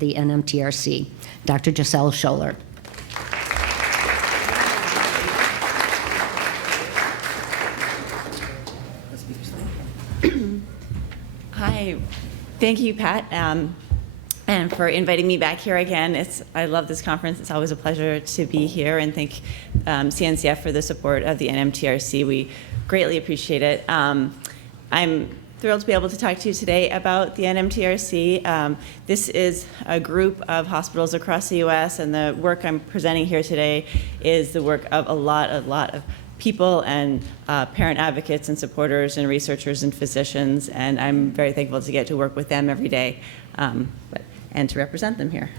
the NMTRC, Dr. Giselle Sholler. Hi, thank you, Pat, and for inviting me back here again. I love this conference. It's always a pleasure to be here, and thank CNCF for the support of the NMTRC. We greatly appreciate it. I'm thrilled to be able to talk to you today about the NMTRC. This is a group of hospitals across the U.S., and the work I'm presenting here today is the work of a lot of people and parent advocates and supporters and researchers and physicians, and I'm very thankful to get to work with them every day and to represent them here.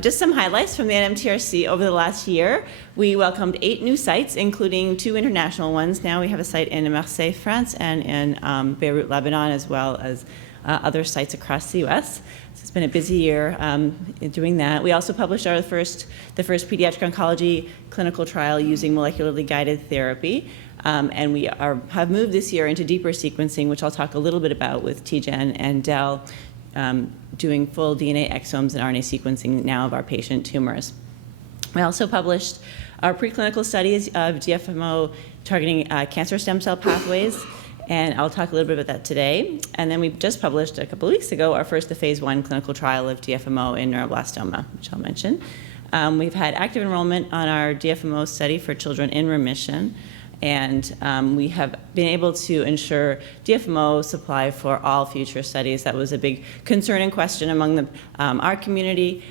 Just some highlights from the NMTRC over the last year. We welcomed 8 new sites, including 2 international ones. Now we have a site in Marseille, France, and in Beirut, Lebanon, as well as other sites across the U.S. So it's been a busy year doing that. We also published the first pediatric oncology clinical trial using molecularly guided therapy. And we have moved this year into deeper sequencing, which I'll talk a little bit about with TGen and Dell, doing full DNA exomes and RNA sequencing now of our patient tumors. We also published our preclinical studies of DFMO targeting cancer stem cell pathways, and I'll talk a little bit about that today. And then we just published a couple of weeks ago our first phase 1 clinical trial of DFMO in neuroblastoma, which I'll mention. We've had active enrollment on our DFMO study for children in remission, and we have been able to ensure DFMO supply for all future studies. That was a big concern and question among our community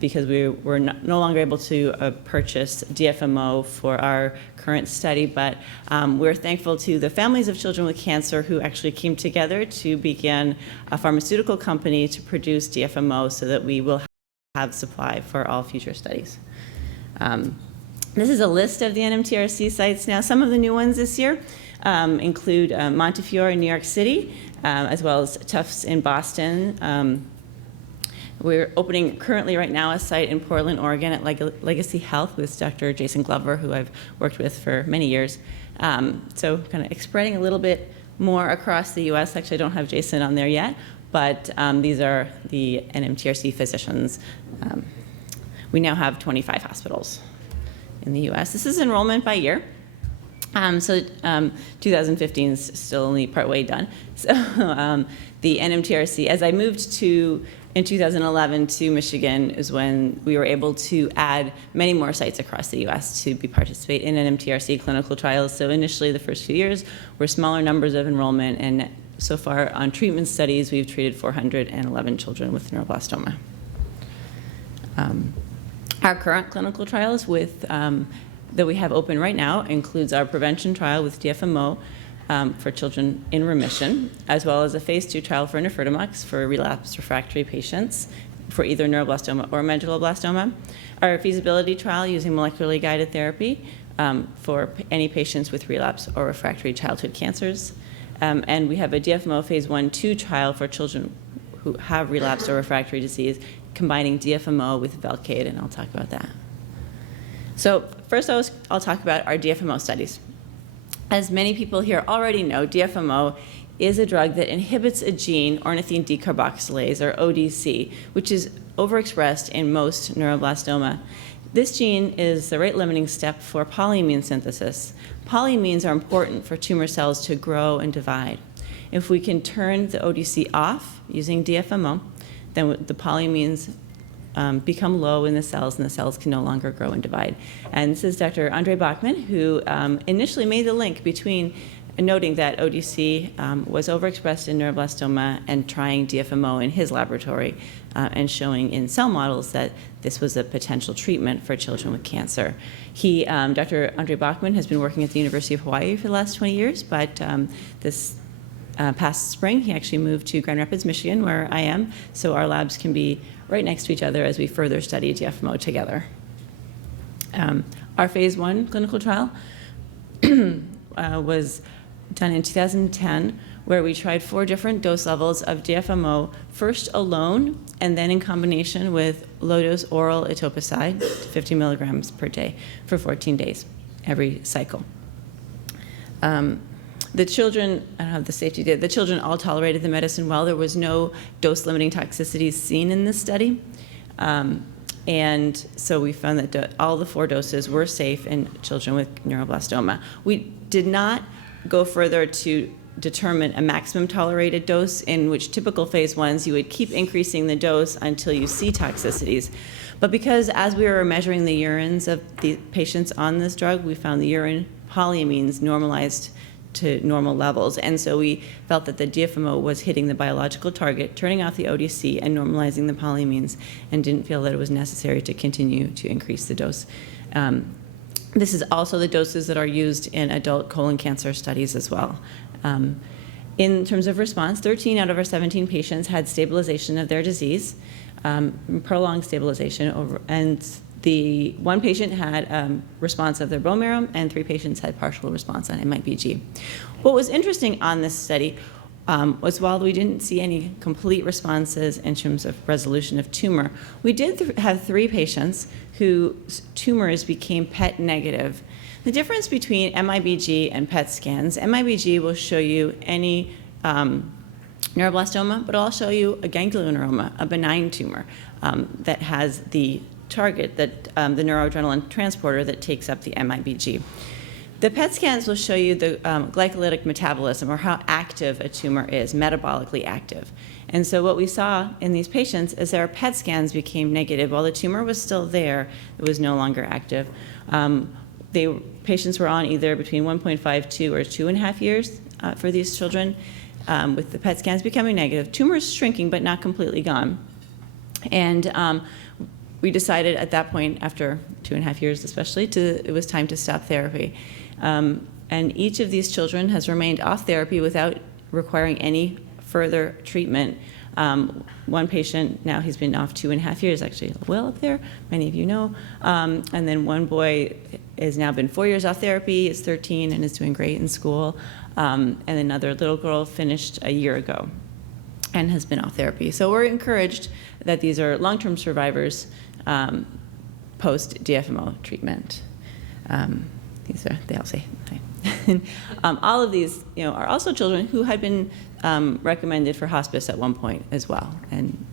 because we were no longer able to purchase DFMO for our current study, but we're thankful to the families of children with cancer who actually came together to begin a pharmaceutical company to produce DFMO so that we will have supply for all future studies. This is a list of the NMTRC sites now. Some of the new ones this year include Montefiore in New York City, as well as Tufts in Boston. We're opening currently right now a site in Portland, Oregon at Legacy Health with Dr. Jason Glover, who I've worked with for many years. So kind of spreading a little bit more across the US. Actually, I don't have Jason on there yet, but these are the NMTRC physicians. We now have 25 hospitals in the US. This is enrollment by year. 2015 is still only partway done. So the NMTRC, as I moved in 2011 to Michigan, is when we were able to add many more sites across the US to participate in NMTRC clinical trials. So initially, the first few years were smaller numbers of enrollment, and so far on treatment studies, we've treated 411 children with neuroblastoma. Our current clinical trials that we have open right now includes our prevention trial with DFMO for children in remission, as well as a phase 2 trial for nifurtimox for relapsed refractory patients for either neuroblastoma or medulloblastoma. Our feasibility trial using molecularly guided therapy for any patients with relapsed or refractory childhood cancers. And we have a DFMO phase 1/2 trial for children who have relapsed or refractory disease, combining DFMO with Velcade, and I'll talk about that. So first I'll talk about our DFMO studies. As many people here already know, DFMO is a drug that inhibits a gene, ornithine decarboxylase, or ODC, which is overexpressed in most neuroblastoma. This gene is the rate-limiting step for polyamine synthesis. Polyamines are important for tumor cells to grow and divide. If we can turn the ODC off using DFMO, then the polyamines become low in the cells, and the cells can no longer grow and divide. And this is Dr. Andre Bachman, who initially made the link between noting that ODC was overexpressed in neuroblastoma and trying DFMO in his laboratory and showing in cell models that this was a potential treatment for children with cancer. Dr. Andre Bachman has been working at the University of Hawaii for the last 20 years, but this past spring, he actually moved to Grand Rapids, Michigan, where I am, so our labs can be right next to each other as we further study DFMO together. Our phase 1 clinical trial was done in 2010, where we tried 4 different dose levels of DFMO, first alone and then in combination with low-dose oral etoposide, 50 milligrams per day for 14 days, every cycle. The children, I don't have the safety data, the children all tolerated the medicine well. There was no dose-limiting toxicities seen in this study. And so we found that all the 4 doses were safe in children with neuroblastoma. We did not go further to determine a maximum tolerated dose, in which typical phase 1s, you would keep increasing the dose until you see toxicities. But because as we were measuring the urines of the patients on this drug, we found the urine polyamines normalized to normal levels. And so we felt that the DFMO was hitting the biological target, turning off the ODC and normalizing the polyamines, and didn't feel that it was necessary to continue to increase the dose. This is also the doses that are used in adult colon cancer studies as well. In terms of response, 13 out of our 17 patients had stabilization of their disease, prolonged stabilization, and the 1 patient had response of their bone marrow, and 3 patients had partial response on MIBG. What was interesting on this study was while we didn't see any complete responses in terms of resolution of tumor, we did have 3 patients whose tumors became PET negative. The difference between MIBG and PET scans, MIBG will show you any neuroblastoma, but it'll show you a ganglioneuroma, a benign tumor that has the target, that the neuroadrenaline transporter that takes up the MIBG. The PET scans will show you the glycolytic metabolism, or how active a tumor is, metabolically active. And so what we saw in these patients is their PET scans became negative. While the tumor was still there, it was no longer active. Patients were on either between 1.5, 2, or 2.5 years for these children, with the PET scans becoming negative. Tumors shrinking, but not completely gone. And we decided at that point, after 2.5 years especially, it was time to stop therapy. And each of these children has remained off therapy without requiring any further treatment. 1 patient, now he's been off 2.5 years, actually, well up there, many of you know. And then 1 boy has now been 4 years off therapy, is 13 and is doing great in school. And another little girl finished a year ago and has been off therapy. So we're encouraged that these are long-term survivors post-DFMO treatment. These are, they all say hi. All of these, are also children who had been recommended for hospice at one point as well, and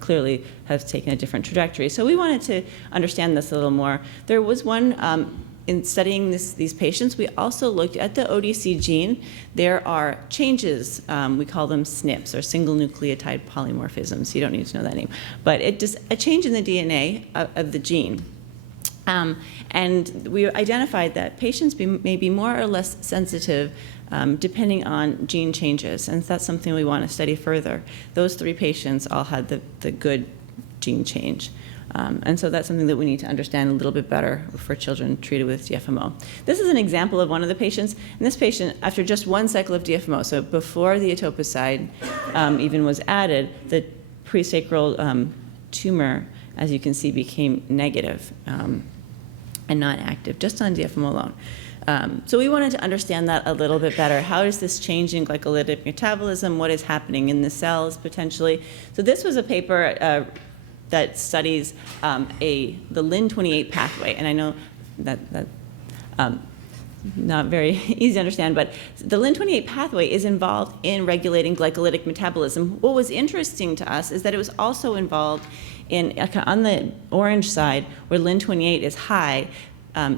clearly have taken a different trajectory. So we wanted to understand this a little more. There was one, in studying these patients, we also looked at the ODC gene. There are changes, we call them SNPs, or single nucleotide polymorphisms. You don't need to know that name. But it just a change in the DNA of the gene. And we identified that patients may be more or less sensitive depending on gene changes, and that's something we want to study further. Those 3 patients all had the good gene change. And so that's something that we need to understand a little bit better for children treated with DFMO. This is an example of one of the patients. And this patient, after just 1 cycle of DFMO, so before the etoposide even was added, the presacral tumor, as you can see, became negative and not active, just on DFMO alone. So we wanted to understand that a little bit better. How is this changing glycolytic metabolism? What is happening in the cells, potentially? So this was a paper that studies the Lin28 pathway. And I know that not very easy to understand, but the Lin28 pathway is involved in regulating glycolytic metabolism. What was interesting to us is that it was also involved in, on the orange side, where Lin28 is high,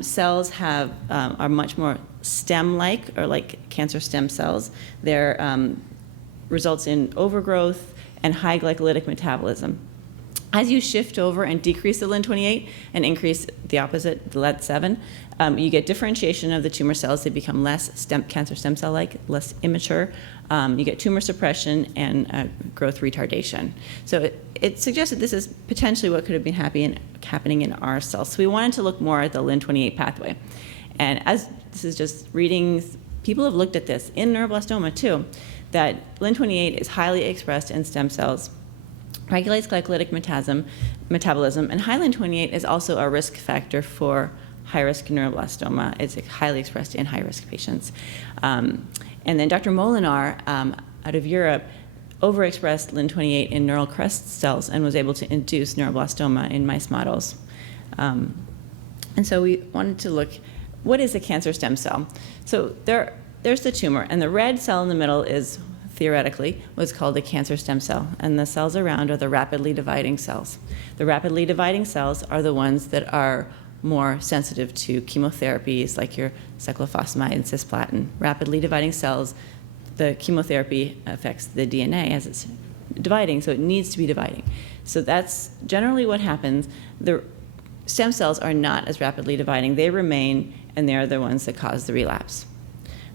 cells are much more stem-like, or like cancer stem cells. They're results in overgrowth and high glycolytic metabolism. As you shift over and decrease the Lin28 and increase the opposite, the LET7, you get differentiation of the tumor cells. They become less cancer stem cell-like, less immature. You get tumor suppression and growth retardation. So it suggests that this is potentially what could have been happening in our cells. So we wanted to look more at the Lin28 pathway. And as this is just reading, people have looked at this in neuroblastoma too, that Lin28 is highly expressed in stem cells, regulates glycolytic metabolism, and high Lin28 is also a risk factor for high-risk neuroblastoma. It's highly expressed in high-risk patients. And then Dr. Molinar, out of Europe, overexpressed Lin28 in neural crest cells and was able to induce neuroblastoma in mice models. And so we wanted to look, what is a cancer stem cell? So there there's the tumor, and the red cell in the middle is theoretically what's called a cancer stem cell, and the cells around are the rapidly dividing cells. The rapidly dividing cells are the ones that are more sensitive to chemotherapies like your cyclophosphamide and cisplatin. Rapidly dividing cells, the chemotherapy affects the DNA as it's dividing, so it needs to be dividing. So that's generally what happens. The stem cells are not as rapidly dividing. They remain, and they're the ones that cause the relapse.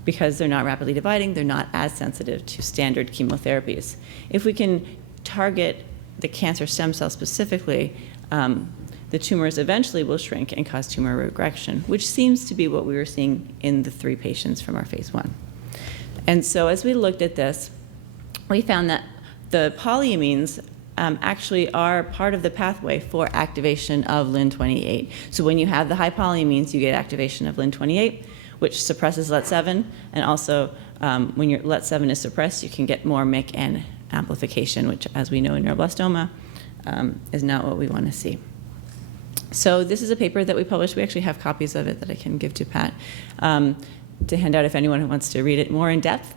Because they're not rapidly dividing, they're not as sensitive to standard chemotherapies. If we can target the cancer stem cell specifically, the tumors eventually will shrink and cause tumor regression, which seems to be what we were seeing in the 3 patients from our phase 1. And so as we looked at this, we found that the polyamines actually are part of the pathway for activation of LIN28. So when you have the high polyamines, you get activation of LIN28, which suppresses LET7, and also when your LET7 is suppressed, you can get more MYC-N amplification, which, as we know in neuroblastoma, is not what we want to see. So this is a paper that we published. We actually have copies of it that I can give to Pat to hand out if anyone wants to read it more in depth.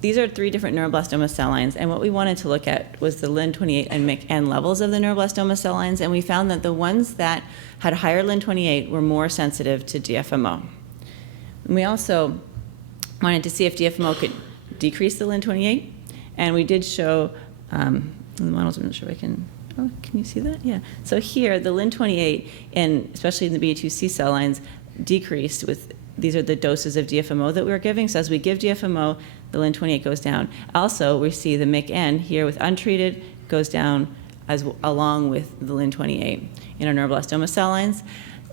These are 3 different neuroblastoma cell lines, and what we wanted to look at was the LIN28 and MYC-N levels of the neuroblastoma cell lines, and we found that the ones that had higher LIN28 were more sensitive to DFMO. And we also wanted to see if DFMO could decrease the LIN28, and we did show, the models, I'm not sure if I can, oh, can you see that? Yeah. So here, the LIN28, and especially in the BA2C cell lines, decreased with, these are the doses of DFMO that we were giving. So as we give DFMO, the LIN28 goes down. Also, we see the MYC-N here with untreated goes down along with the LIN28 in our neuroblastoma cell lines.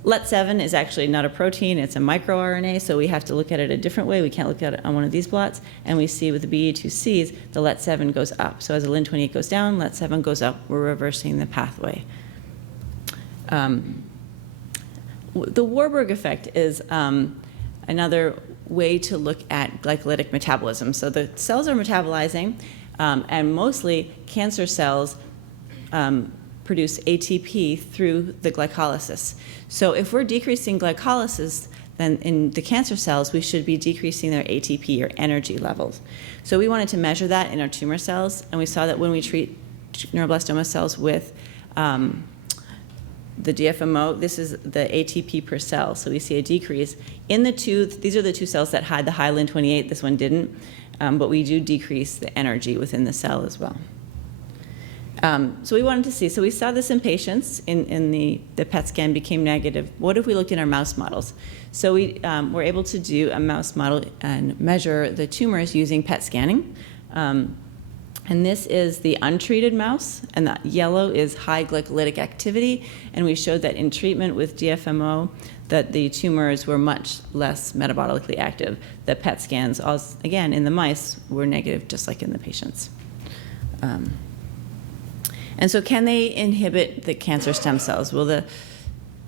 LET7 is actually not a protein, it's a microRNA, so we have to look at it a different way. We can't look at it on one of these blots. And we see with the BA2Cs, the LET7 goes up. So as the LIN28 goes down, LET7 goes up. We're reversing the pathway. The Warburg effect is another way to look at glycolytic metabolism. So the cells are metabolizing, and mostly cancer cells produce ATP through the glycolysis. So if we're decreasing glycolysis, then in the cancer cells, we should be decreasing their ATP, or energy levels. So we wanted to measure that in our tumor cells, and we saw that when we treat neuroblastoma cells with the DFMO, this is the ATP per cell, so we see a decrease. In the these are the 2 cells that had the high LIN28, this one didn't, but we do decrease the energy within the cell as well. So we wanted to see, so we saw this in patients, in the PET scan became negative. What if we looked in our mouse models? So we were able to do a mouse model and measure the tumors using PET scanning. And this is the untreated mouse, and the yellow is high glycolytic activity. And we showed that in treatment with DFMO, that the tumors were much less metabolically active. The PET scans, also, again, in the mice, were negative, just like in the patients. And so can they inhibit the cancer stem cells? Well, the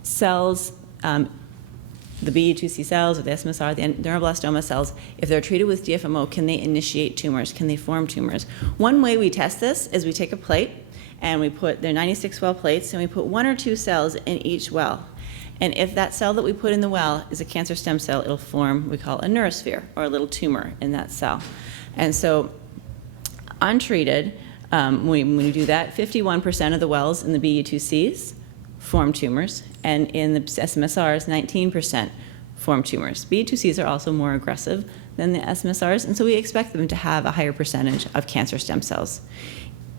cells, the BE2C cells, or the SMSR, the neuroblastoma cells, if they're treated with DFMO, can they initiate tumors? Can they form tumors? One way we test this is we take a plate, and we put, they're 96 well plates, and we put 1 or 2 cells in each well. And if that cell that we put in the well is a cancer stem cell, it'll form, we call a neurosphere, or a little tumor in that cell. And so untreated, when you do that, 51% of the wells in the BE2Cs form tumors, and in the SMSRs, 19% form tumors. BE2Cs are also more aggressive than the SMSRs, and so we expect them to have a higher percentage of cancer stem cells.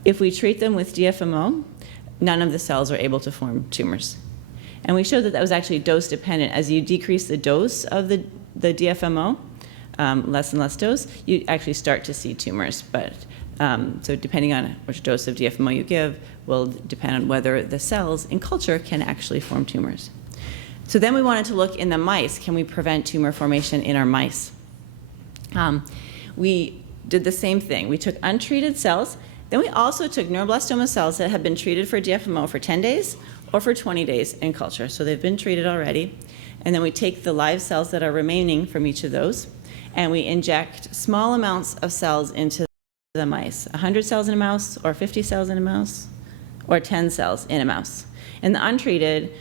If we treat them with DFMO, none of the cells are able to form tumors. And we showed that that was actually dose dependent. As you decrease the dose of the DFMO, less and less dose, you actually start to see tumors. But so depending on which dose of DFMO you give will depend on whether the cells in culture can actually form tumors. So then we wanted to look in the mice. Can we prevent tumor formation in our mice? We did the same thing. We took untreated cells. Then we also took neuroblastoma cells that had been treated for DFMO for 10 days or for 20 days in culture. So they've been treated already. And then we take the live cells that are remaining from each of those, and we inject small amounts of cells into the mice, 100 cells in a mouse, or 50 cells in a mouse, or 10 cells in a mouse. And the untreated,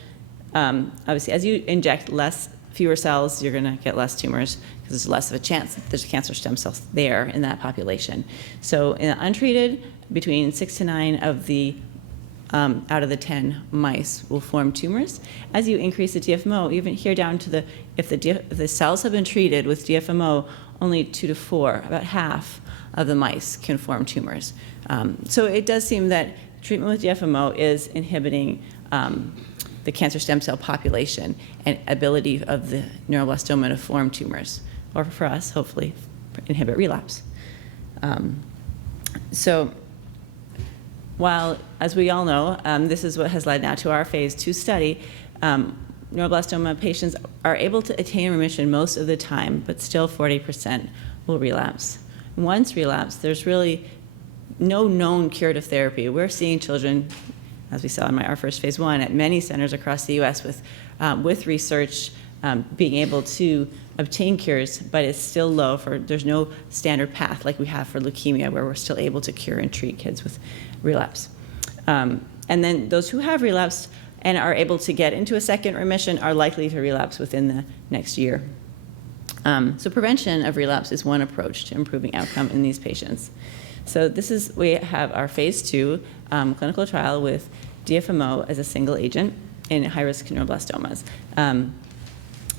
obviously, as you inject less fewer cells, you're going to get less tumors because there's less of a chance that there's cancer stem cells there in that population. So in the untreated, between 6 to 9 of the out of the 10 mice will form tumors. As you increase the DFMO, even here down to if the cells have been treated with DFMO, only 2 to 4, about half of the mice can form tumors. So it does seem that treatment with DFMO is inhibiting the cancer stem cell population and ability of the neuroblastoma to form tumors, or for us, hopefully, inhibit relapse. So while, as we all know, this is what has led now to our phase 2 study, neuroblastoma patients are able to attain remission most of the time, but still 40% will relapse. Once relapsed, there's really no known curative therapy. We're seeing children, as we saw in our first phase 1, at many centers across the US with research being able to obtain cures, but it's still low there's no standard path like we have for leukemia, where we're still able to cure and treat kids with relapse. And then those who have relapsed and are able to get into a second remission are likely to relapse within the next year. So prevention of relapse is one approach to improving outcome in these patients. So we have our phase 2 clinical trial with DFMO as a single agent in high-risk neuroblastomas.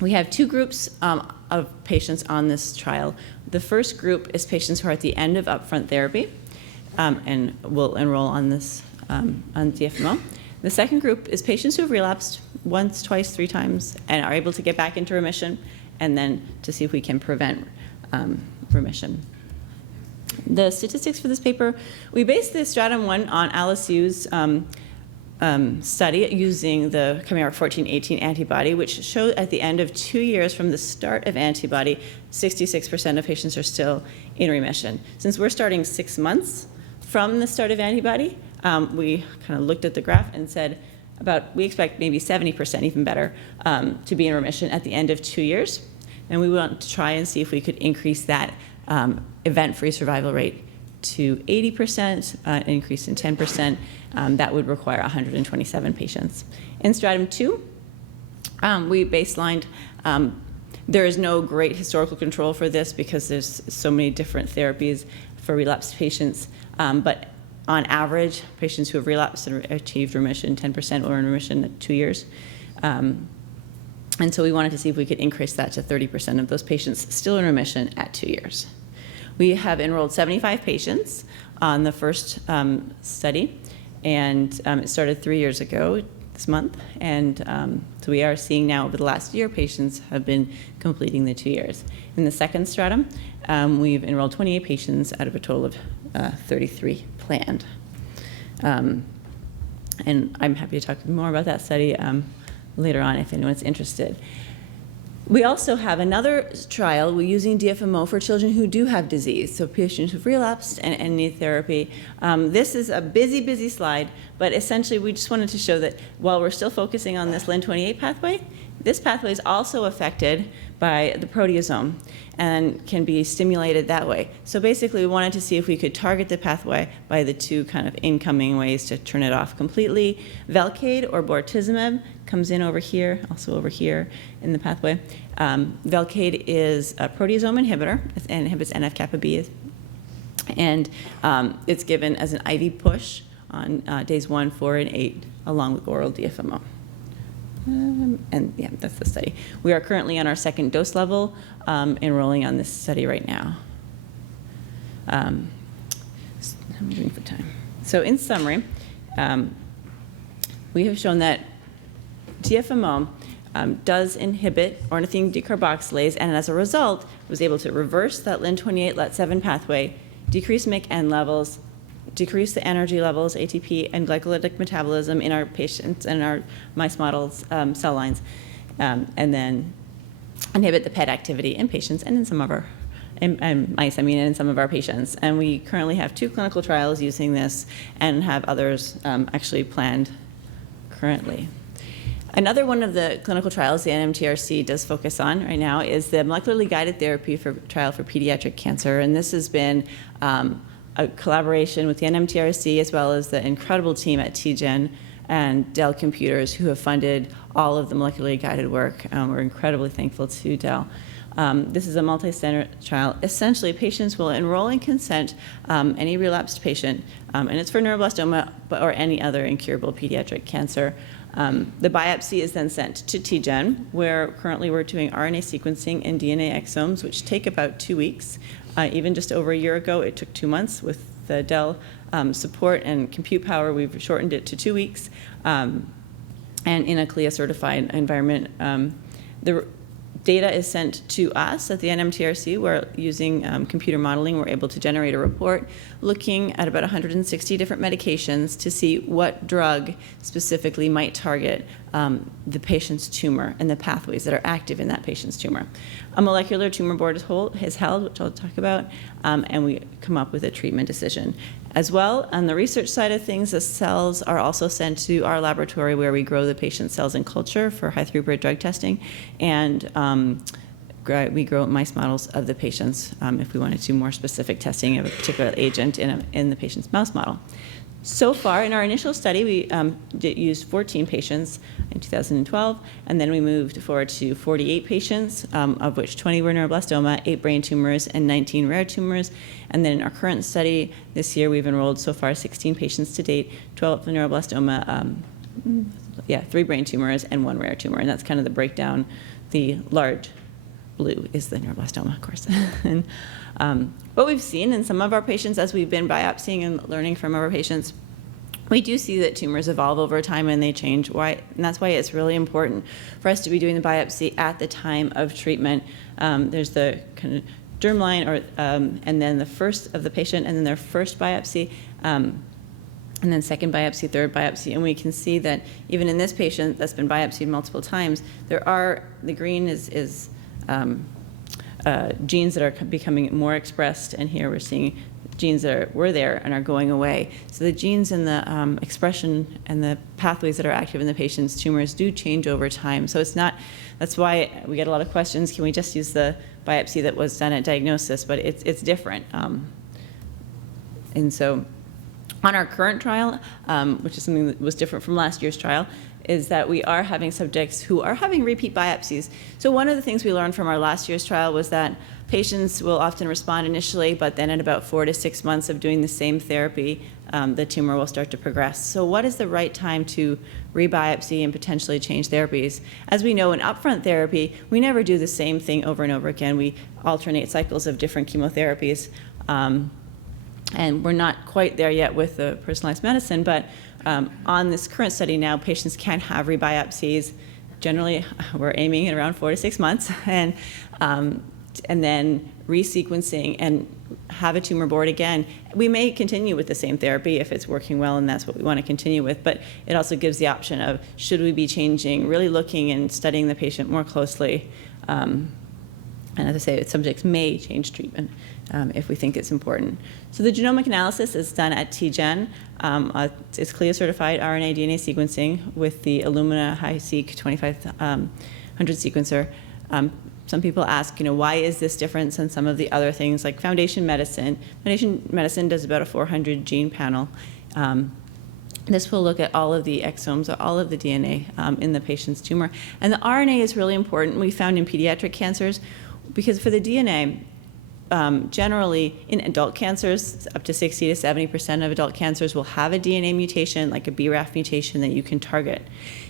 We have 2 groups of patients on this trial. The first group is patients who are at the end of upfront therapy and will enroll on this on DFMO. The second group is patients who have relapsed once, twice, 3 times and are able to get back into remission, and then to see if we can prevent remission. The statistics for this paper, we based the stratum 1 on Alice Yu's study using the Chimera 14/18 antibody, which showed at the end of 2 years from the start of antibody, 66% of patients are still in remission. Since we're starting 6 months from the start of antibody, we kind of looked at the graph and said we expect maybe 70%, even better, to be in remission at the end of 2 years. And we want to try and see if we could increase that event-free survival rate to 80%, an increase in 10%. That would require 127 patients. In stratum 2, we baselined. There is no great historical control for this because there's so many different therapies for relapsed patients. But on average, patients who have relapsed and achieved remission, 10% were in remission at 2 years. And so we wanted to see if we could increase that to 30% of those patients still in remission at 2 years. We have enrolled 75 patients on the first study, and it started 3 years ago this month. And so we are seeing now over the last year, patients have been completing the 2 years. In the second stratum, we've enrolled 28 patients out of a total of 33 planned. And I'm happy to talk more about that study later on if anyone's interested. We also have another trial. We're using DFMO for children who do have disease, so patients who've relapsed and need therapy. This is a busy, busy slide, but essentially we just wanted to show that while we're still focusing on this Lin28 pathway, this pathway is also affected by the proteasome and can be stimulated that way. So basically we wanted to see if we could target the pathway by the 2 kind of incoming ways to turn it off completely. Velcade or bortezomib comes in over here, also over here in the pathway. Velcade is a proteasome inhibitor. It inhibits NF-kappa B. And it's given as an IV push on days 1, 4, and 8, along with oral DFMO. And yeah, that's the study. We are currently on our second dose level, enrolling on this study right now. How am I doing for time? So in summary, we have shown that DFMO does inhibit ornithine decarboxylase, and as a result, was able to reverse that Lin28, LET7 pathway, decrease MYC-N levels, decrease the energy levels, ATP, and glycolytic metabolism in our patients and our mice models, cell lines, and then inhibit the PET activity in patients and in some of our mice, in some of our patients. And we currently have 2 clinical trials using this and have others actually planned currently. Another one of the clinical trials the NMTRC does focus on right now is the molecularly guided therapy trial for pediatric cancer. And this has been a collaboration with the NMTRC as well as the incredible team at TGen and Dell Computers, who have funded all of the molecularly guided work. We're incredibly thankful to Dell. This is a multi-center trial. Essentially, patients will enroll and consent any relapsed patient, and it's for neuroblastoma or any other incurable pediatric cancer. The biopsy is then sent to TGen, where currently we're doing RNA sequencing and DNA exomes, which take about 2 weeks. Even just over a year ago, it took 2 months. With the Dell support and compute power, we've shortened it to 2 weeks. And in a CLIA-certified environment, the data is sent to us at the NMTRC. We're using computer modeling. We're able to generate a report looking at about 160 different medications to see what drug specifically might target the patient's tumor and the pathways that are active in that patient's tumor. A molecular tumor board is held, which I'll talk about, and we come up with a treatment decision. As well, on the research side of things, the cells are also sent to our laboratory where we grow the patient's cells in culture for high-throughput drug testing, and we grow mice models of the patients if we want to do more specific testing of a particular agent in the patient's mouse model. So far, in our initial study, we used 14 patients in 2012, and then we moved forward to 48 patients, of which 20 were neuroblastoma, 8 brain tumors, and 19 rare tumors. And then in our current study this year, we've enrolled so far 16 patients to date, 12 neuroblastoma, 3 brain tumors, and 1 rare tumor. And that's kind of the breakdown. The large blue is the neuroblastoma, of course. And, what we've seen in some of our patients, as we've been biopsying and learning from our patients, we do see that tumors evolve over time and they change. And that's why it's really important for us to be doing the biopsy at the time of treatment. There's the kind of germline, and then the first of the patient, and then their first biopsy, and then second biopsy, third biopsy. And we can see that even in this patient that's been biopsied multiple times, the green is genes that are becoming more expressed, and here we're seeing genes that were there and are going away. So the genes and the expression and the pathways that are active in the patient's tumors do change over time. So that's why we get a lot of questions, can we just use the biopsy that was done at diagnosis? But it's different. And so on our current trial, which is something that was different from last year's trial, is that we are having subjects who are having repeat biopsies. So one of the things we learned from our last year's trial was that patients will often respond initially, but then at about 4 to 6 months of doing the same therapy, the tumor will start to progress. So what is the right time to rebiopsy and potentially change therapies? As we know, in upfront therapy, we never do the same thing over and over again. We alternate cycles of different chemotherapies. And we're not quite there yet with the personalized medicine, but on this current study now, patients can have rebiopsies. Generally, we're aiming at around 4 to 6 months, and then resequencing and have a tumor board again. We may continue with the same therapy if it's working well, and that's what we want to continue with, but it also gives the option of, should we be changing, really looking and studying the patient more closely. And as I say, subjects may change treatment if we think it's important. So the genomic analysis is done at TGen. It's CLIA-certified RNA DNA sequencing with the Illumina HiSeq 2500 sequencer. Some people ask, why is this different than some of the other things like Foundation Medicine? Foundation Medicine does about a 400 gene panel. This will look at all of the exomes or all of the DNA in the patient's tumor. And the RNA is really important. We found in pediatric cancers, because for the DNA, generally in adult cancers, up to 60 to 70% of adult cancers will have a DNA mutation, like a BRAF mutation that you can target.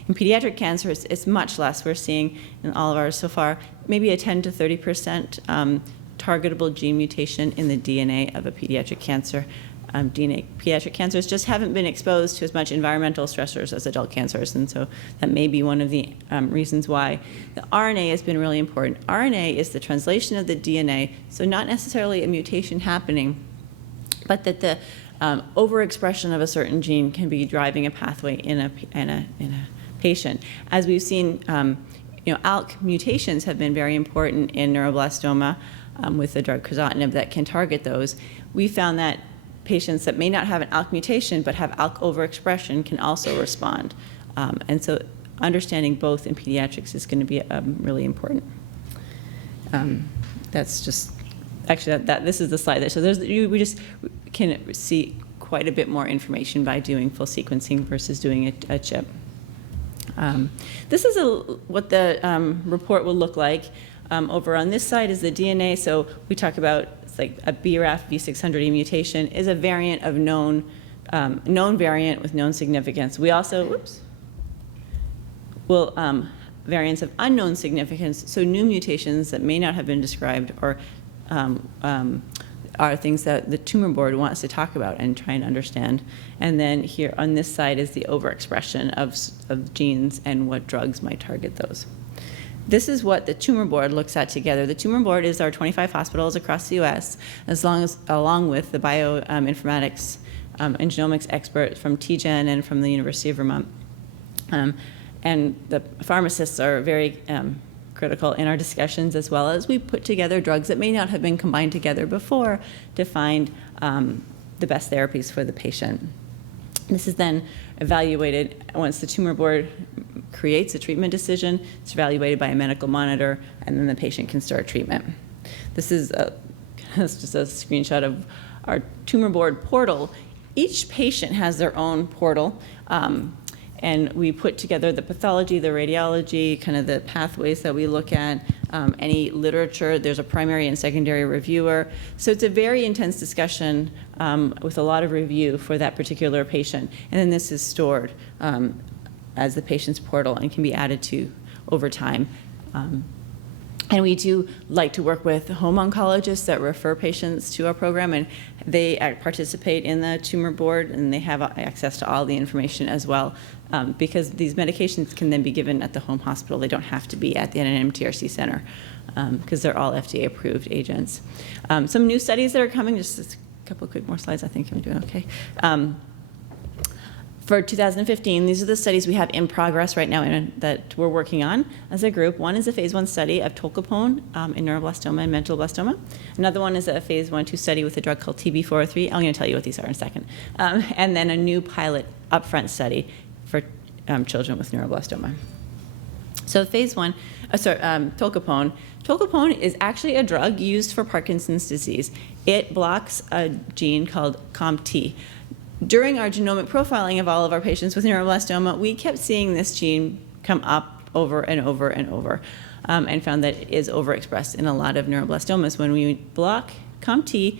In pediatric cancers, it's much less. We're seeing in all of ours so far, maybe a 10 to 30% targetable gene mutation in the DNA of a pediatric cancer. Pediatric cancers just haven't been exposed to as much environmental stressors as adult cancers, and so that may be one of the reasons why the RNA has been really important. RNA is the translation of the DNA, so not necessarily a mutation happening, but that the overexpression of a certain gene can be driving a pathway in a patient. As we've seen, ALK mutations have been very important in neuroblastoma with the drug crizotinib that can target those. We found that patients that may not have an ALK mutation but have ALK overexpression can also respond. And so understanding both in pediatrics is going to be really important. That's just, actually, this is the slide there. So we just can see quite a bit more information by doing full sequencing versus doing a chip. This is what the report will look like. Over on this side is the DNA. So we talk about, it's like a BRAF V600E mutation is a variant of known variant with known significance. We also, variants of unknown significance, so new mutations that may not have been described or are things that the tumor board wants to talk about and try and understand. And then here on this side is the overexpression of genes and what drugs might target those. This is what the tumor board looks at together. The tumor board is our 25 hospitals across the U.S., along with the bioinformatics and genomics expert from TGen and from the University of Vermont. And the pharmacists are very critical in our discussions, as well as we put together drugs that may not have been combined together before to find the best therapies for the patient. This is then evaluated once the tumor board creates a treatment decision. It's evaluated by a medical monitor, and then the patient can start treatment. This is just a screenshot of our tumor board portal. Each patient has their own portal. And we put together the pathology, the radiology, kind of the pathways that we look at, any literature. There's a primary and secondary reviewer. So it's a very intense discussion with a lot of review for that particular patient. And then this is stored as the patient's portal and can be added to over time. And we do like to work with home oncologists that refer patients to our program, and they participate in the tumor board, and they have access to all the information as well, because these medications can then be given at the home hospital. They don't have to be at the NMTRC center, because they're all FDA-approved agents. Some new studies that are coming, just a couple of quick more slides, I think I'm doing okay. For 2015, these are the studies we have in progress right now that we're working on as a group. One is a phase 1 study of tocophone in neuroblastoma and mental-blastoma. Another one is a phase 1/2 study with a drug called TB403. I'm going to tell you what these are in a second. And then a new pilot Upfront study for children with neuroblastoma. So phase 1, tocophone. Tocophone is actually a drug used for Parkinson's disease. It blocks a gene called COMT. During our genomic profiling of all of our patients with neuroblastoma, we kept seeing this gene come up over and over and over, and found that it is overexpressed in a lot of neuroblastomas. When we block COMT,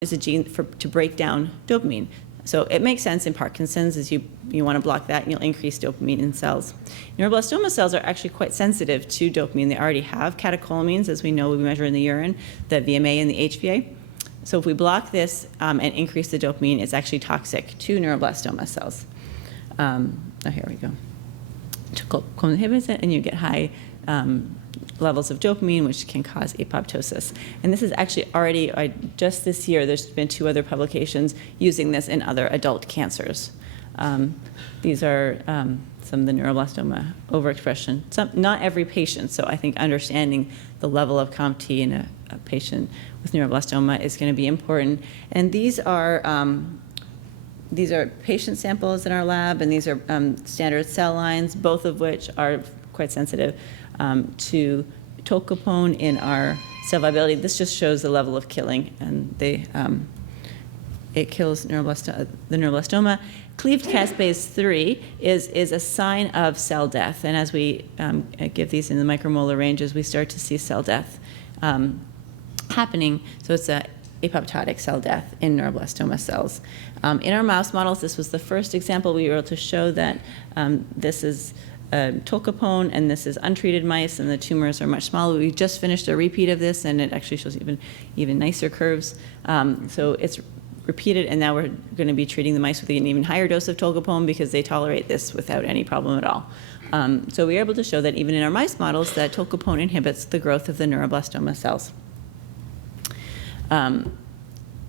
is a gene to break down dopamine. So it makes sense in Parkinson's, as you want to block that, and you'll increase dopamine in cells. Neuroblastoma cells are actually quite sensitive to dopamine. They already have catecholamines, as we know we measure in the urine, the VMA and the HVA. So if we block this and increase the dopamine, it's actually toxic to neuroblastoma cells. Here we go. Tocophone inhibits it, and you get high levels of dopamine, which can cause apoptosis. And this is actually already, just this year, there's been 2 other publications using this in other adult cancers. These are some of the neuroblastoma overexpression. Not every patient, so I think understanding the level of COMT in a patient with neuroblastoma is going to be important. And these are patient samples in our lab, and these are standard cell lines, both of which are quite sensitive to tocophone in our cell viability. This just shows the level of killing, and it kills the neuroblastoma. Cleaved caspase 3 is a sign of cell death, and as we give these in the micromolar ranges, we start to see cell death happening. So it's a apoptotic cell death in neuroblastoma cells. In our mouse models, this was the first example we were able to show that this is tocophone, and this is untreated mice, and the tumors are much smaller. We just finished a repeat of this, and it actually shows even nicer curves. So it's repeated, and now we're going to be treating the mice with an even higher dose of tocophone because they tolerate this without any problem at all. So we were able to show that even in our mice models that tocophone inhibits the growth of the neuroblastoma cells.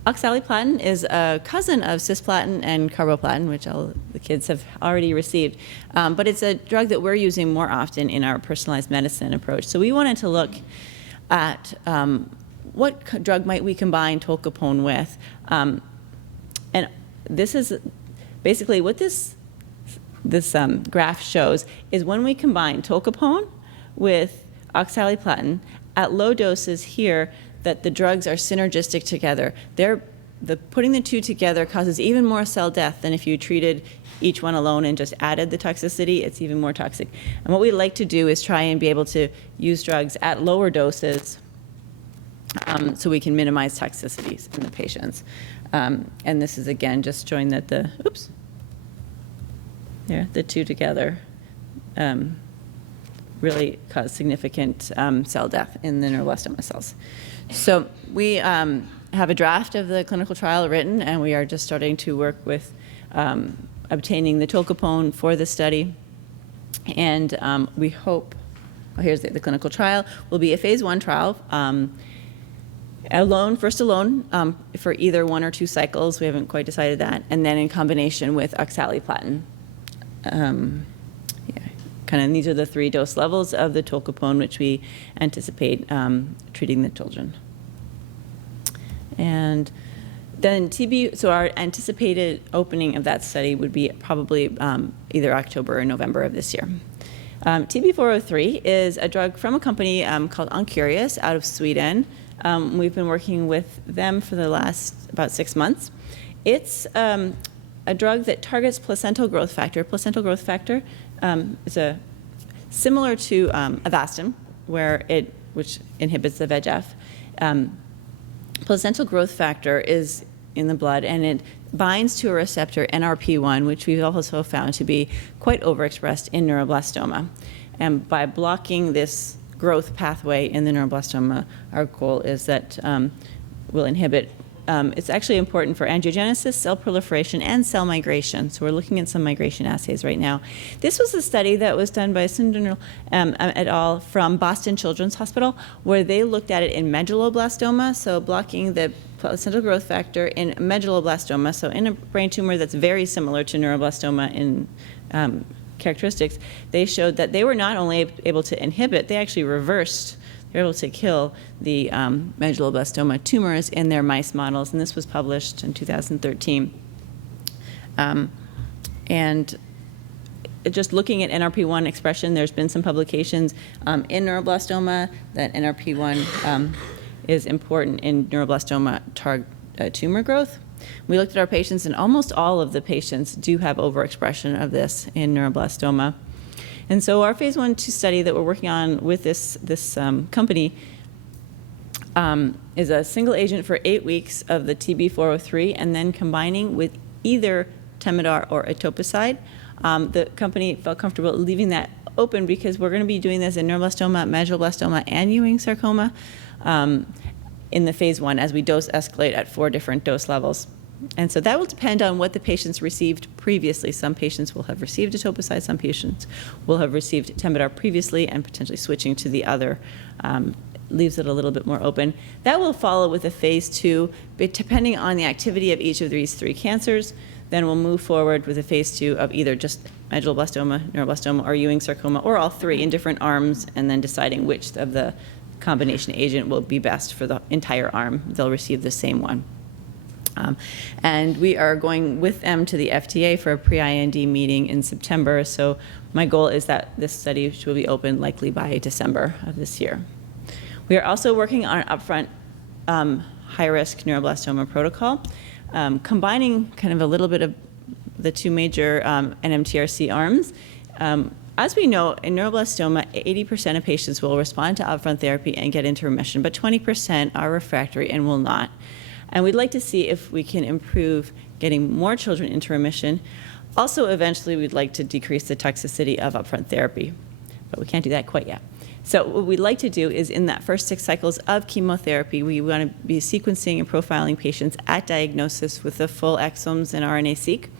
Oxaliplatin is a cousin of cisplatin and carboplatin, which all the kids have already received. But it's a drug that we're using more often in our personalized medicine approach. So we wanted to look at what drug might we combine tocophone with. And this is basically what this graph shows is when we combine tocophone with oxaliplatin at low doses here, that the drugs are synergistic together. They're putting the two together causes even more cell death than if you treated each one alone and just added the toxicity. It's even more toxic. And what we like to do is try and be able to use drugs at lower doses so we can minimize toxicities in the patients. And this is, again, just showing that the two together really cause significant cell death in the neuroblastoma cells. So we have a draft of the clinical trial written, and we are just starting to work with obtaining the tocophone for the study. And we hope, here's the clinical trial, will be a phase 1 trial, first alone for either 1 or 2 cycles. We haven't quite decided that. And then in combination with oxaliplatin. And these are the 3 dose levels of the tocophone, which we anticipate treating the children. And then TB, so our anticipated opening of that study would be probably either October or November of this year. TB403 is a drug from a company called Oncurious out of Sweden. We've been working with them for the last about 6 months. It's a drug that targets placental growth factor. Placental growth factor is similar to Avastin, which inhibits the VEGF. Placental growth factor is in the blood, and it binds to a receptor, NRP1, which we've also found to be quite overexpressed in neuroblastoma. And by blocking this growth pathway in the neuroblastoma, our goal is that we'll inhibit. It's actually important for angiogenesis, cell proliferation, and cell migration. So we're looking at some migration assays right now. This was a study that was done by Sundar et al. From Boston Children's Hospital, where they looked at it in medulloblastoma, so blocking the placental growth factor in medulloblastoma, so in a brain tumor that's very similar to neuroblastoma in characteristics. They showed that they were not only able to inhibit, they actually reversed. They were able to kill the medulloblastoma tumors in their mice models, and this was published in 2013. And just looking at NRP1 expression, there's been some publications in neuroblastoma that NRP1 is important in neuroblastoma tumor growth. We looked at our patients, and almost all of the patients do have overexpression of this in neuroblastoma. And so our phase 1/2 study that we're working on with this company is a single agent for 8 weeks of the TB403, and then combining with either Temodar or etoposide. The company felt comfortable leaving that open because we're going to be doing this in neuroblastoma, medulloblastoma, and Ewing sarcoma in the phase 1 as we dose escalate at 4 different dose levels. And so that will depend on what the patients received previously. Some patients will have received etoposide, some patients will have received Temodar previously, and potentially switching to the other leaves it a little bit more open. That will follow with a phase 2, but depending on the activity of each of these 3 cancers, then we'll move forward with a phase 2 of either just medulloblastoma, neuroblastoma, or Ewing sarcoma, or all 3 in different arms, and then deciding which of the combination agent will be best for the entire arm. They'll receive the same one. And we are going with them to the FDA for a pre-IND meeting in September. So my goal is that this study will be open likely by December of this year. We are also working on an upfront high-risk neuroblastoma protocol, combining kind of a little bit of the 2 major NMTRC arms. As we know, in neuroblastoma, 80% of patients will respond to upfront therapy and get into remission, but 20% are refractory and will not. And we'd like to see if we can improve getting more children into remission. Also, eventually, we'd like to decrease the toxicity of upfront therapy, but we can't do that quite yet. So what we'd like to do is in that first 6 cycles of chemotherapy, we want to be sequencing and profiling patients at diagnosis with the full exomes and RNA-seq.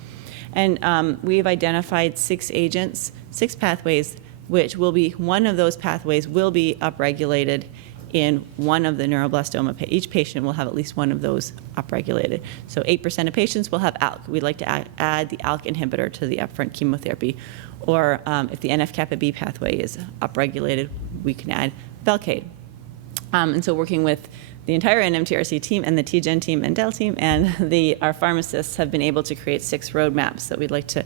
And we've identified 6 agents, 6 pathways, which will be, one of those pathways will be upregulated in one of the neuroblastoma. Each patient will have at least one of those upregulated. So 8% of patients will have ALK. We'd like to add the ALK inhibitor to the upfront chemotherapy. Or if the NF-kappa B pathway is upregulated, we can add Velcade. And so working with the entire NMTRC team and the TGen team and Dell team and our pharmacists have been able to create 6 roadmaps that we'd like to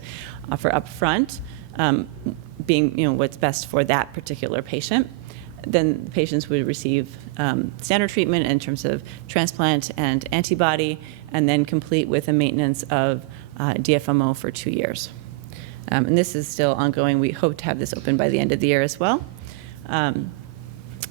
offer up front, being what's best for that particular patient. then the patients would receive standard treatment in terms of transplant and antibody, and then complete with a maintenance of DFMO for 2 years. And this is still ongoing. We hope to have this open by the end of the year as well.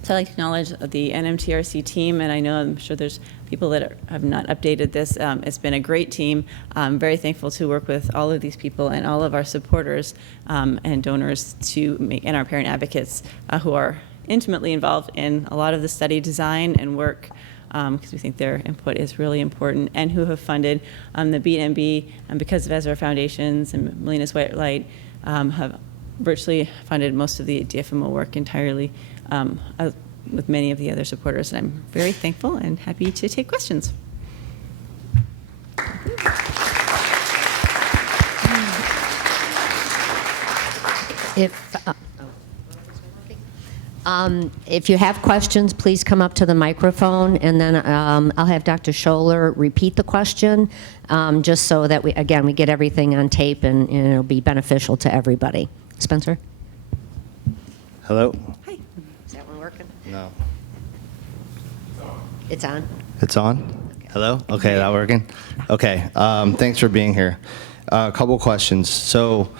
So I'd like to acknowledge the NMTRC team, and I'm sure there's people that have not updated this. It's been a great team. I'm very thankful to work with all of these people and all of our supporters and donors and our parent advocates who are intimately involved in a lot of the study design and work, because we think their input is really important, and who have funded the BNB, because of Ezra Foundations and Melina's White Light, have virtually funded most of the DFMO work entirely, with many of the other supporters. And I'm very thankful and happy to take questions. If you have questions, please come up to the microphone, and then I'll have Dr. Sholler repeat the question, just so that we get everything on tape, and it'll be beneficial to everybody. Spencer? Hello? Hi. Is that one working? No. It's on? It's on? Okay. Hello? Okay, that working? Okay, thanks for being here. A couple questions. So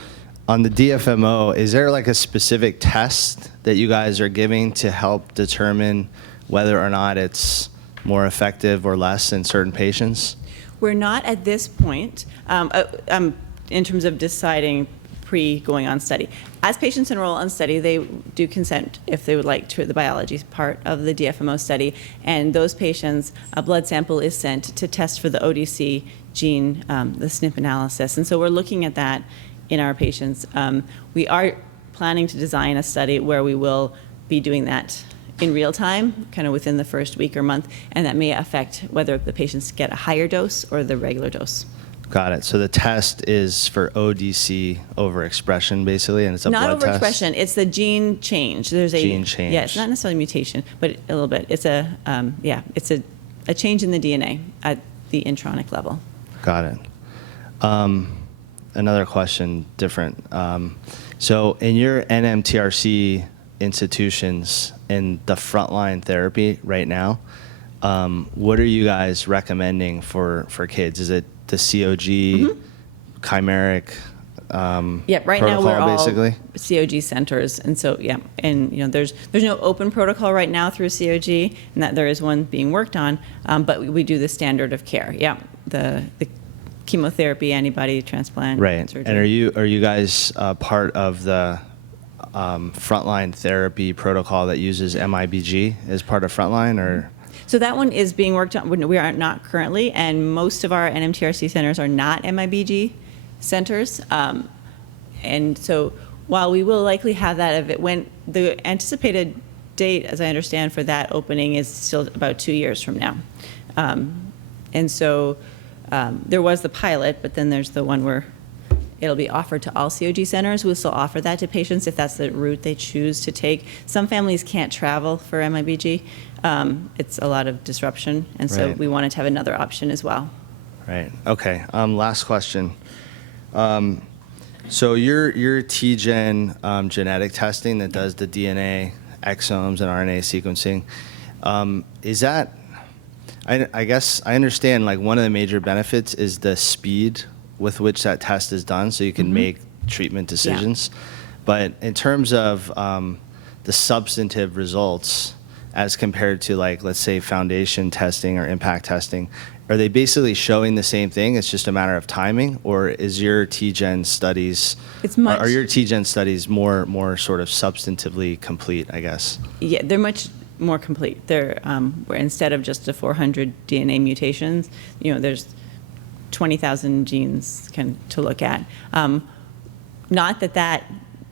on the DFMO, is there like a specific test that you guys are giving to help determine whether or not it's more effective or less in certain patients? We're not at this point in terms of deciding pre-going on study. As patients enroll on study, they do consent if they would like to the biology part of the DFMO study, and those patients, a blood sample is sent to test for the ODC gene, the SNP analysis, and so we're looking at that in our patients. We are planning to design a study where we will be doing that in real time, kind of within the first week or month, and that may affect whether the patients get a higher dose or the regular dose. Got it. So the test is for ODC overexpression, basically, and it's a Not blood test? Not overexpression. It's the gene change. There's a gene change. Yeah, it's not necessarily mutation, but a little bit. It's it's a change in the DNA at the intronic level. Got it. Another question, different. So in your NMTRC institutions in the frontline therapy right now, what are you guys recommending for kids? Is it the COG, chimeric right now we're all basically? COG centers, and so and there's no open protocol right now through COG, and that there is one being worked on, but we do the standard of care. The chemotherapy, antibody transplant, right. surgery. And are you guys part of the frontline therapy protocol that uses MIBG as part of frontline, or? So that one is being worked on. We are not currently, and most of our NMTRC centers are not MIBG centers. And so while we will likely have that, when the anticipated date, as I understand, for that opening is still about 2 years from now. And so there was the pilot, but then there's the one where it'll be offered to all COG centers. We'll still offer that to patients if that's the route they choose to take. Some families can't travel for MIBG. It's a lot of disruption, and so we wanted to have another option as well. Right. Okay. Last question. So your TGen genetic testing that does the DNA, exomes, and RNA sequencing, is that? I guess I understand. Like, one of the major benefits is the speed with which that test is done, so you can make treatment decisions. But in terms of the substantive results, as compared to, like, let's say foundation testing or impact testing, are they basically showing the same thing? It's just a matter of timing, or is your TGen studies? Are your TGen studies more sort of substantively complete, I guess? Yeah, they're much more complete. They're where instead of just the 400 DNA mutations, there's 20,000 genes to look at. Not that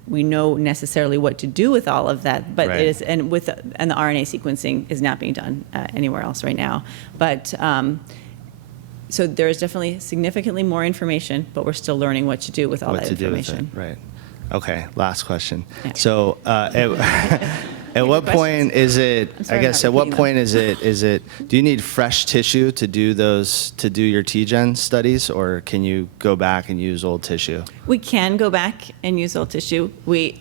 we know necessarily what to do with all of that, but it is, and the RNA sequencing is not being done anywhere else right now. But so there is definitely significantly more information, but we're still learning what to do with all that information. Right. Okay. Last question. Yeah. So At what point is it, I'm sorry I I'm guess, not at what repeating point is it, do you need fresh tissue to do your TGen studies, or can you go back and use old tissue? We can go back and use old tissue.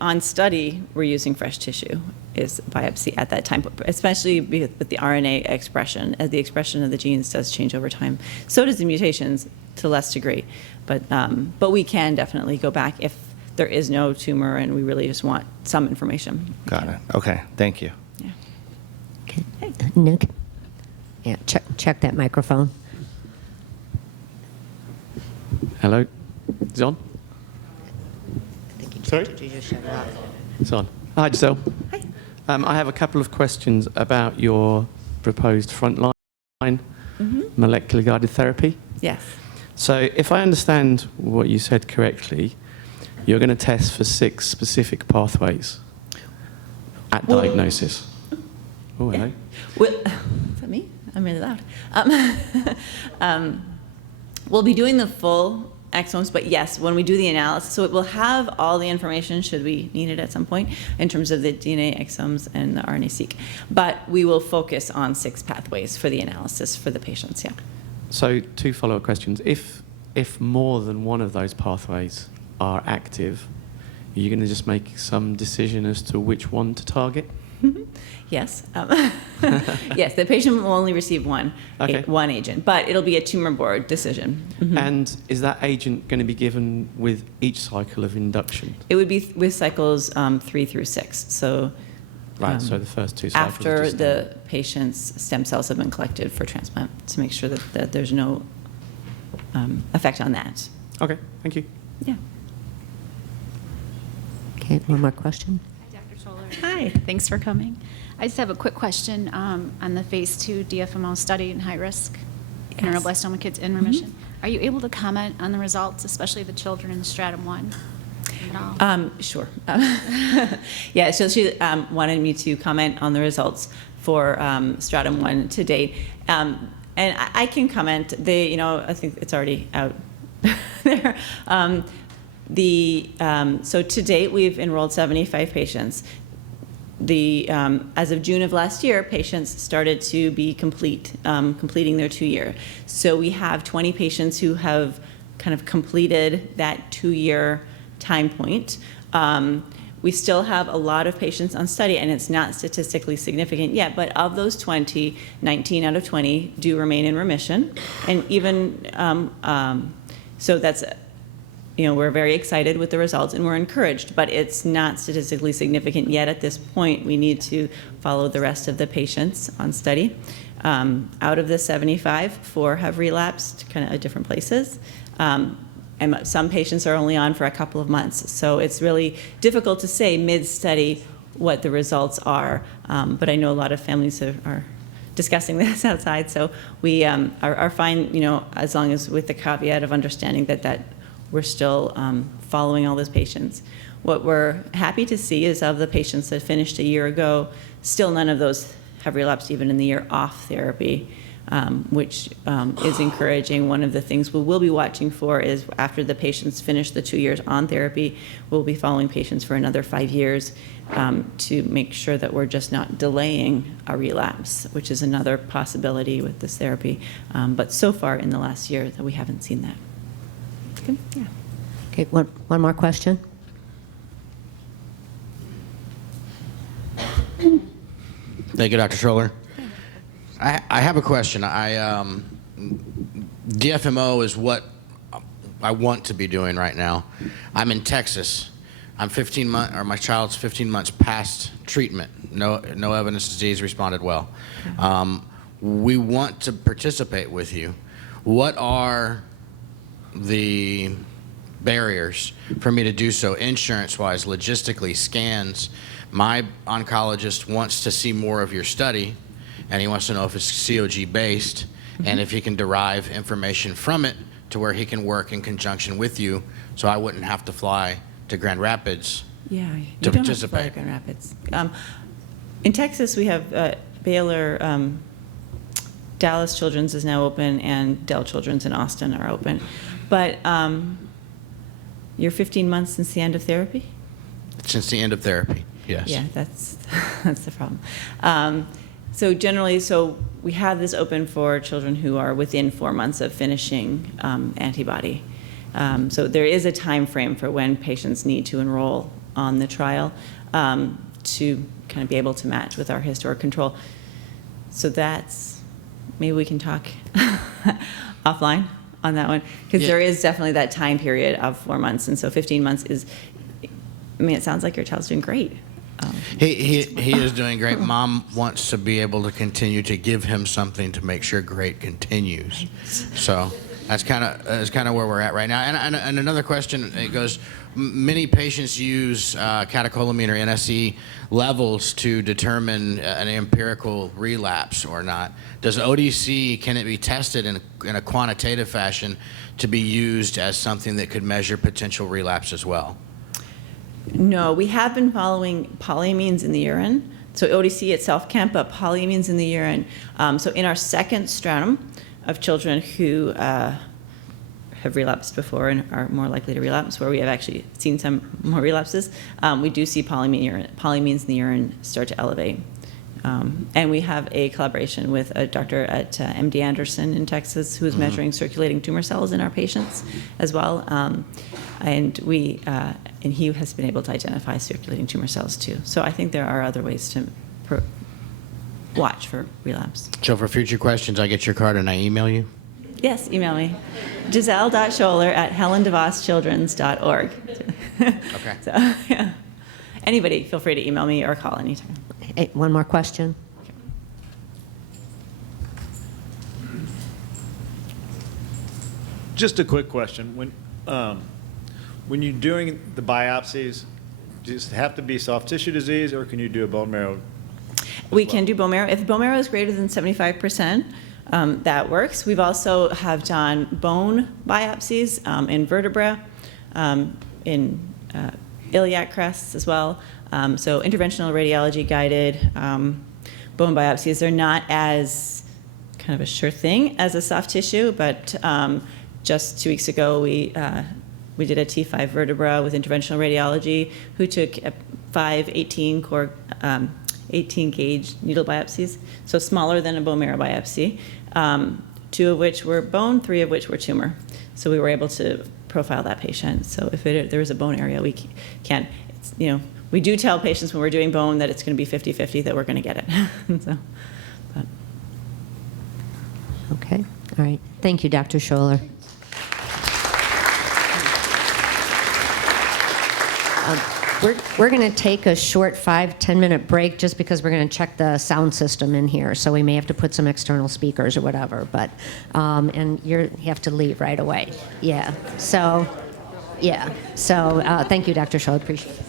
On study, we're using fresh tissue, is biopsy at that time, especially with the RNA expression, as the expression of the genes does change over time. So does the mutations to less degree. But we can definitely go back if there is no tumor and we really just want some information. Got it. Okay, thank you. Yeah. Okay. Nick? Yeah, check that microphone. Hello? Is it on? Sorry? You just shut it off. It's on. Hi, Giselle. Hi. I have a couple of questions about your proposed frontline molecular guided therapy. Yes. So if I understand what you said correctly, you're going to test for 6 specific pathways at diagnosis. Oh, hello. Well, is that me? I'm really loud. We'll be doing the full exomes, but yes, when we do the analysis, so it will have all the information should we need it at some point in terms of the DNA exomes and the RNA-seq. But we will focus on 6 pathways for the analysis for the patients, yeah. So 2 follow-up questions. If more than one of those pathways are active, are you going to just make some decision as to which one to target? Yes. Yes, the patient will only receive one agent, but it'll be a tumor board decision. And is that agent going to be given with each cycle of induction? It would be with cycles 3 through 6. So Right, so the first 2 cycles. after are just the patient's stem cells have been collected for transplant to make sure that there's no effect on that. Okay, thank you. Yeah. Okay, one more question. Hi, Dr. Sholler. Hi. Thanks for coming. I just have a quick question on the phase 2 DFMO study in high-risk neuroblastoma kids in remission. Are you able to comment on the results, especially the children in stratum 1? At all? Sure. Yeah, so she wanted me to comment on the results for stratum 1 to date. And I can comment. I think it's already out there. So to date, we've enrolled 75 patients. As of June of last year, patients started to be completing their 2-year. So we have 20 patients who have kind of completed that 2-year time point. We still have a lot of patients on study, and it's not statistically significant yet, but of those 20, 19 out of 20 do remain in remission. And even, so that's, we're very excited with the results and we're encouraged, but it's not statistically significant yet at this point. We need to follow the rest of the patients on study. Out of the 75, 4 have relapsed kind of at different places. And some patients are only on for a couple of months. So it's really difficult to say mid-study what the results are. But I know a lot of families are discussing this outside. So we are fine, as long as with the caveat of understanding that we're still following all those patients. What we're happy to see is of the patients that finished a year ago, still none of those have relapsed even in the year off therapy. Which is encouraging. One of the things we will be watching for is after the patients finish the 2 years on therapy, we'll be following patients for another 5 years to make sure that we're just not delaying a relapse, which is another possibility with this therapy. But so far in the last year that we haven't seen that. Good. Yeah. Okay, one more question. Thank you, Dr. Sholler. I have a question. DFMO is what I want to be doing right now. I'm in Texas. I'm 15 months, or my child's 15 months past treatment. No evidence disease, responded well. We want to participate with you. What are the barriers for me to do so, insurance-wise, logistically, scans? My oncologist wants to see more of your study, and he wants to know if it's COG-based, and if he can derive information from it to where he can work in conjunction with you, so I wouldn't have to fly to Grand Rapids Yeah, to you don't have to participate. fly to Grand Rapids. In Texas, we have Baylor, Dallas Children's is now open, and Dell Children's in Austin are open. But you're 15 months since the end of therapy? Since the end of therapy. Yes. Yeah, that's the problem. So generally, we have this open for children who are within 4 months of finishing antibody. So there is a time frame for when patients need to enroll on the trial to kind of be able to match with our historic control. So maybe we can talk offline on that one, because Yeah. there is definitely that time period of 4 months, and so 15 months is, I mean, it sounds like your child's doing great. He is doing great. Mom wants to be able to continue to give him something to make sure great continues. So that's kind of where we're at right now. And another question, it goes, many patients use catecholamine or NSE levels to determine an empirical relapse or not. Does ODC, can it be tested in a quantitative fashion to be used as something that could measure potential relapse as well? No, we have been following polyamines in the urine. So ODC itself can't, but polyamines in the urine. So in our second stratum of children who have relapsed before and are more likely to relapse, where we have actually seen some more relapses, we do see polyamines in the urine start to elevate. And we have a collaboration with a doctor at MD Anderson in Texas who is measuring circulating tumor cells in our patients as well. And he has been able to identify circulating tumor cells too. So I think there are other ways to watch for relapse. So for future questions, I get your card and I email you? Yes, email me. Giselle.Sholler@HellenDeVosChildren's.org. Okay. So, yeah. Anybody, feel free to email me or call anytime. Hey, one more question. Just a quick question. When you're doing the biopsies, does it have to be soft tissue disease, or can you do a bone marrow? We can do bone marrow. If bone marrow is greater than 75%, that works. We've also have done bone biopsies in vertebra, in iliac crests as well. So interventional radiology guided bone biopsies are not as kind of a sure thing as a soft tissue, but just 2 weeks ago we did a T5 vertebra with interventional radiology who took 5 18 gauge needle biopsies, so smaller than a bone marrow biopsy, 2 of which were bone, 3 of which were tumor. So we were able to profile that patient. So if there was a bone area, we can, we do tell patients when we're doing bone that it's going to be 50-50 that we're going to get it. So, but. Okay, all right. Thank you, Dr. Sholler. We're going to take a short 5-10 minute break just because we're going to check the sound system in here. So we may have to put some external speakers or whatever. But and you have to leave right away. Yeah. So thank you, Dr. Scholl. Appreciate it.